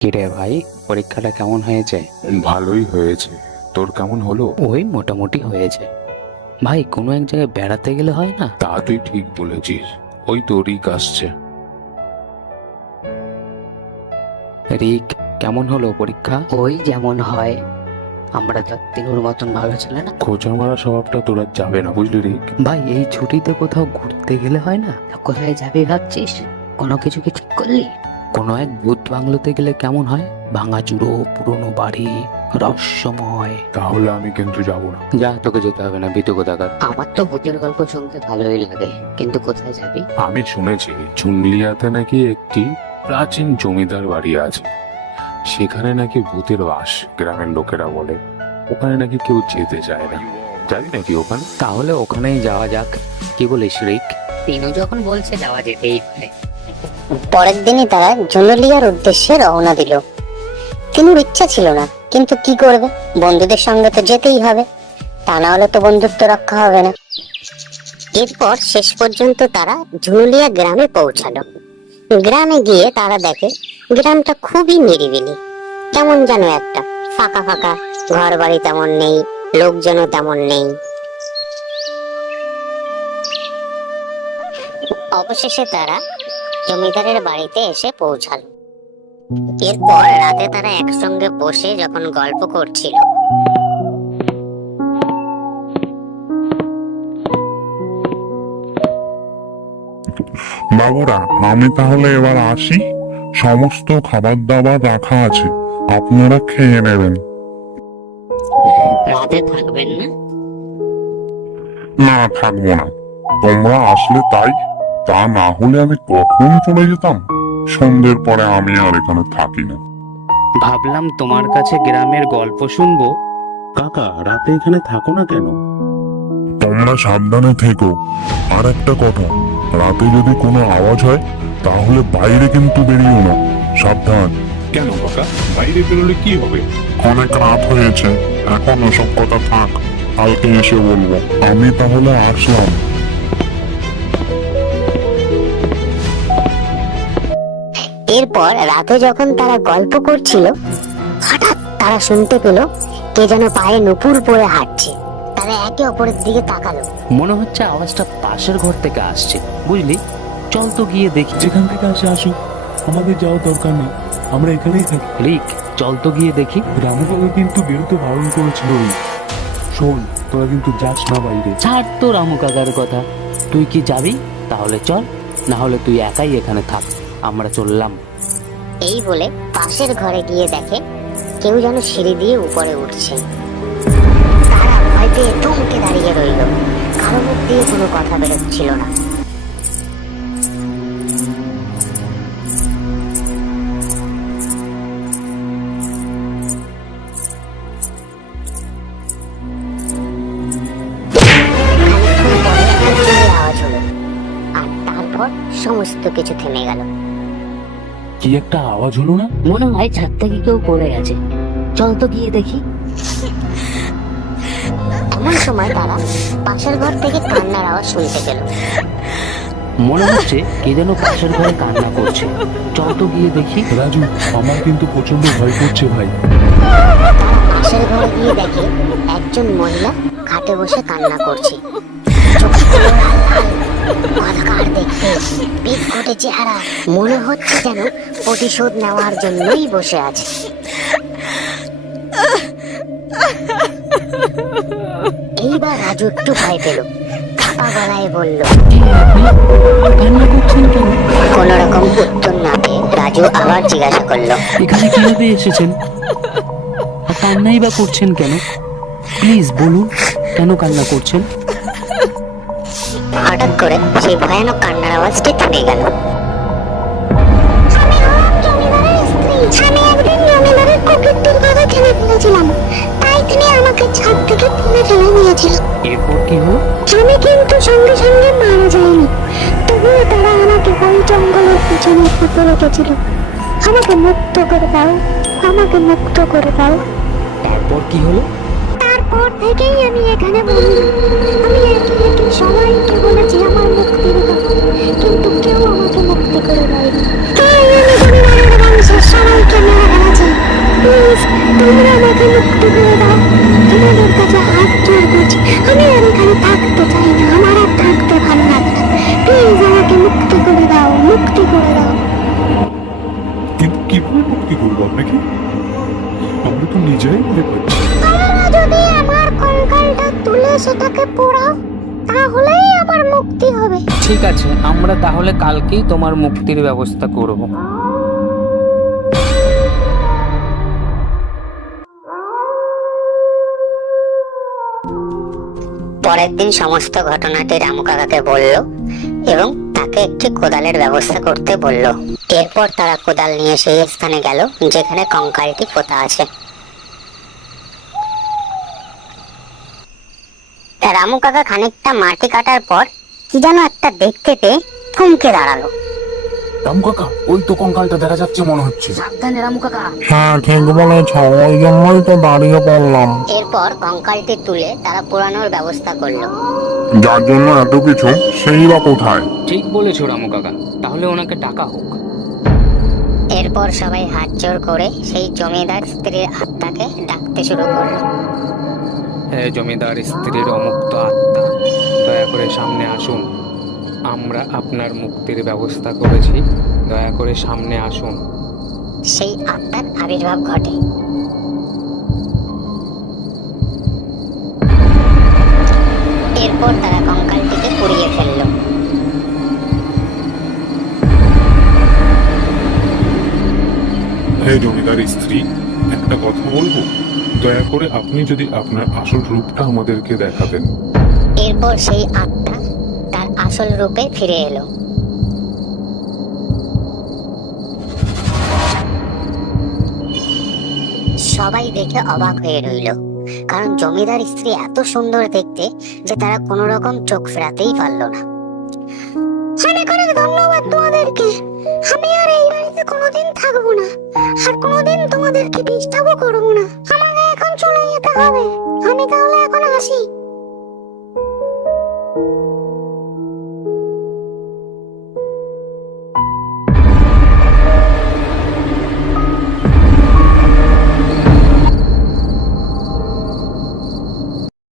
কিরে ভাই? পরীক্ষাটা কেমন হয়েছে? ভালোই হয়েছে। তোর কেমন হলো? ওই মোটামুটি হয়েছে। ভাই কোনো এক জায়গায় বেড়াতে গেলে হয় না? তা তুই ঠিক বলেছিস। ওই তোরই আসছে রিক কেমন হলো পরীক্ষা? ওই যেমন হয়। আমরা তো তিনুর মতন ভালো ছেলে না। খোঁচা মারা স্বভাবটা তোর আর যাবে না বুঝলি রে ভাই এই ছুটিতে কোথাও ঘুরতে গেলে হয় না? কোথায় যাবি ভাবছিস? কোনো কিছু কি ঠিক করলি? কোনো এক ভূত বাংলোতে গেলে কেমন হয়? ভাঙাচুরো পুরনো বাড়ি রহস্যময়। তাহলে আমি কিন্তু যাব না। যা তোকে যেতে হবে না বিতু কোথাকার? আমার তো ভূতের গল্প শুনতে ভালোই লাগে কিন্তু কোথায় যাবি? আমি শুনেছি ঝুনলিয়াতে নাকি একটি প্রাচীন জমিদার বাড়ি আছে। সেখানে নাকি ভূতের বাস গ্রামের লোকেরা বলে। ওখানে নাকি কেউ যেতে চায় না। যাবি নাকি ওখানে? তাহলে ওখানেই যাওয়া যাক। কি বলিস রিক? তিনু যখন বলছে যাওয়া যেতেই পারে। পরের দিনই তারা জুনুলিয়ার উদ্দেশ্যে রওনা দিল। তিনুর ইচ্ছা ছিল না, কিন্তু কি করবে? বন্ধুদের সঙ্গে তো যেতেই হবে। তা না হলে তো বন্ধুত্ব রক্ষা হবে না। এরপর শেষ পর্যন্ত তারা ঝুনুলিয়া গ্রামে পৌঁছালো। গ্রামে গিয়ে তারা দেখে, গ্রামটা খুবই নিরিবিলি। কেমন যেন একটা, ফাঁকা ফাঁকা ঘর বাড়ি তেমন নেই, লোকজনও তেমন নেই। অবশেষে তারা জমিদারের বাড়িতে এসে পৌঁছালো। এরপর রাতে তারা একসঙ্গে বসে যখন গল্প করছিল। বাবুরা আমি তাহলে এবার আসি। সমস্ত খাবার দাবার রাখা আছে। আপনারা খেয়ে নেবেন। রাতে থাকবেন না? না থাকব না। তোমরা আসলে তাই তা না হলে আমি কখন চলে যেতাম। সন্ধ্যের পরে আমি আর এখানে থাকি না। ভাবলাম তোমার কাছে গ্রামের গল্প শুনব। কাকা রাতে এখানে থাকো না কেন? তোমরা সাবধানে থেকো। আর একটা কথা রাতে যদি কোনো আওয়াজ হয় তাহলে বাইরে কিন্তু বেরিও না। সাবধান। কেন কাকা? বাইরে বেরোলে কি হবে? অনেক রাত হয়েছে। এখন ওসব কথা থাক কালকে এসে বলব। আমি তাহলে আসলাম। এরপর রাতে যখন তারা গল্প করছিল হঠাৎ তারা শুনতে পেল কে যেন পায়ে নুপুর পরে হাঁটছে। তারা একে অপরের দিকে তাকালো। মনে হচ্ছে আওয়াজটা পাশের ঘর থেকে আসছে বুঝলি? চল তো গিয়ে দেখি। যেখান থেকে আসে আসুক। আমাদের যাওয়ার দরকার নেই। আমরা এখানেই থাকি। রিক চল তো গিয়ে দেখি। গ্রামে কিন্তু বেরোতে বারণ করেছিল। শোন তোরা কিন্তু যাস না বাইরে। ছাড় তো রামু কাকার কথা। তুই কি যাবি? তাহলে চল না হলে তুই একাই এখানে থাক। আমরা চললাম। এই বলে পাশের ঘরে গিয়ে দেখে কেউ যেন সিঁড়ি দিয়ে উপরে উঠছে। তারা ভয় পেয়ে থমকে দাঁড়িয়ে রইল। কারও মুখ দিয়ে কোনো কথা বেরোচ্ছিল না। সমস্ত কিছু থেমে গেল। কি একটা আওয়াজ হলো না? মনে হয় ছাদ থেকে কেউ পড়ে গেছে। চল তো গিয়ে দেখি। এমন সময় তারা পাশের ঘর থেকে কান্নার আওয়াজ শুনতে পেল। মনে হচ্ছে কে যেন পাশের ঘরে কান্না করছে। চল তো গিয়ে দেখি। রাজু আমার কিন্তু প্রচণ্ড ভয় করছে ভাই। পাশের ঘরে গিয়ে দেখে একজন মহিলা খাটে বসে কান্না করছে। লাল লাল, অন্ধকার দেখতে বিকটে চেহারা মনে হচ্ছে যেন প্রতিশোধ নেওয়ার জন্যই বসে আছে। এইবার রাজু একটু ভয় পেল। কাপা গলায় বলল কেন? রকম উত্তর না পেয়ে রাজু আবার জিজ্ঞাসা করল এখানে কীভাবে এসেছেন? কান্নাই বা করছেন কেন? প্লিজ বলুন কেন কান্না করছেন? হঠাৎ করে সেই ভয়ানক কান্নার আওয়াজটি থেমে গেল। আমি এরপর কি হলো? কিন্তু সঙ্গে সঙ্গে মারা তবুও তারা আমাকে ওই জঙ্গলের পিছনে পুঁতে রেখেছিল। আমাকে মুক্ত করে দাও আমাকে মুক্ত করে দাও। তারপর কি হলো? তারপর থেকেই আমি এখানে বন্দি। আমি সবাইকে বলেছি আমার মুক্তি দিতে কিন্তু কেউ আমাকে মুক্তি করে দেয়নি। তাই আমি পরিবারের মানুষের সবাইকে মেরে ফেলেছি। প্লিজ তোমরা আমাকে মুক্তি করে দাও। তোমাদের কাছে হাত জোর করছি। আমি আর এখানে থাকতে চাই না। আমার আর থাকতে ভালো লাগে না। প্লিজ আমাকে মুক্তি করে দাও মুক্তি করে দাও। কিন্তু কীভাবে মুক্তি করব আপনাকে? আমরা তো নিজেই ভয় পাচ্ছি। যদি আমার কঙ্কালটা তুলে সেটাকে পোড়াও তাহলেই আমার মুক্তি হবে। ঠিক আছে আমরা তাহলে কালকেই তোমার মুক্তির ব্যবস্থা করব। পরের দিন সমস্ত ঘটনাটি রামু কাকাকে বলল এবং তাকে একটি কোদালের ব্যবস্থা করতে বলল। এরপর তারা কোদাল নিয়ে সেই স্থানে গেল যেখানে কঙ্কালটি পোতা আছে। রামু কাকা খানিকটা মাটি কাটার পর কি যেন একটা দেখতে পেয়ে থমকে দাঁড়াল। রামু কাকা ওই তো কঙ্কালটা দেখা যাচ্ছে মনে হচ্ছে। সাবধানে রামু কাকা। হ্যাঁ ঠিক বলেছ ওই জন্যই তো দাঁড়িয়ে পড়লাম। এরপর কঙ্কালটি তুলে তারা পোড়ানোর ব্যবস্থা করল। যার জন্য এত কিছু সেই বা কোথায়? ঠিক বলেছ রামু কাকা তাহলে ওনাকে ডাকা হোক। এরপর সবাই হাত জোর করে সেই জমিদার স্ত্রীর আত্মাকে ডাকতে শুরু করল। জমিদার স্ত্রীর অমুক্ত আত্মা দয়া করে সামনে আসুন। আমরা আপনার মুক্তির ব্যবস্থা করেছি। দয়া করে সামনে আসুন। সেই আত্মার আবির্ভাব ঘটে। এরপর তারা কঙ্কালটিকে পুড়িয়ে ফেলল। হে জমিদার স্ত্রী একটা কথা বলব? দয়া করে আপনি যদি আপনার আসল রূপটা আমাদেরকে দেখাবেন এরপর সেই আত্মা তার আসল রূপে ফিরে এলো। সবাই দেখে অবাক হয়ে রইল কারণ জমিদার স্ত্রী এত সুন্দর দেখতে যে তারা কোনো রকম চোখ ফেরাতেই পারল না। অনেক অনেক ধন্যবাদ তোমাদেরকে। আমি আর এই বাড়িতে কোনোদিন থাকব না আর কোনোদিন তোমাদেরকে ডিস্টার্বও করব না। আমাকে এখন চলে যেতে হবে। আমি তাহলে এখন আসি।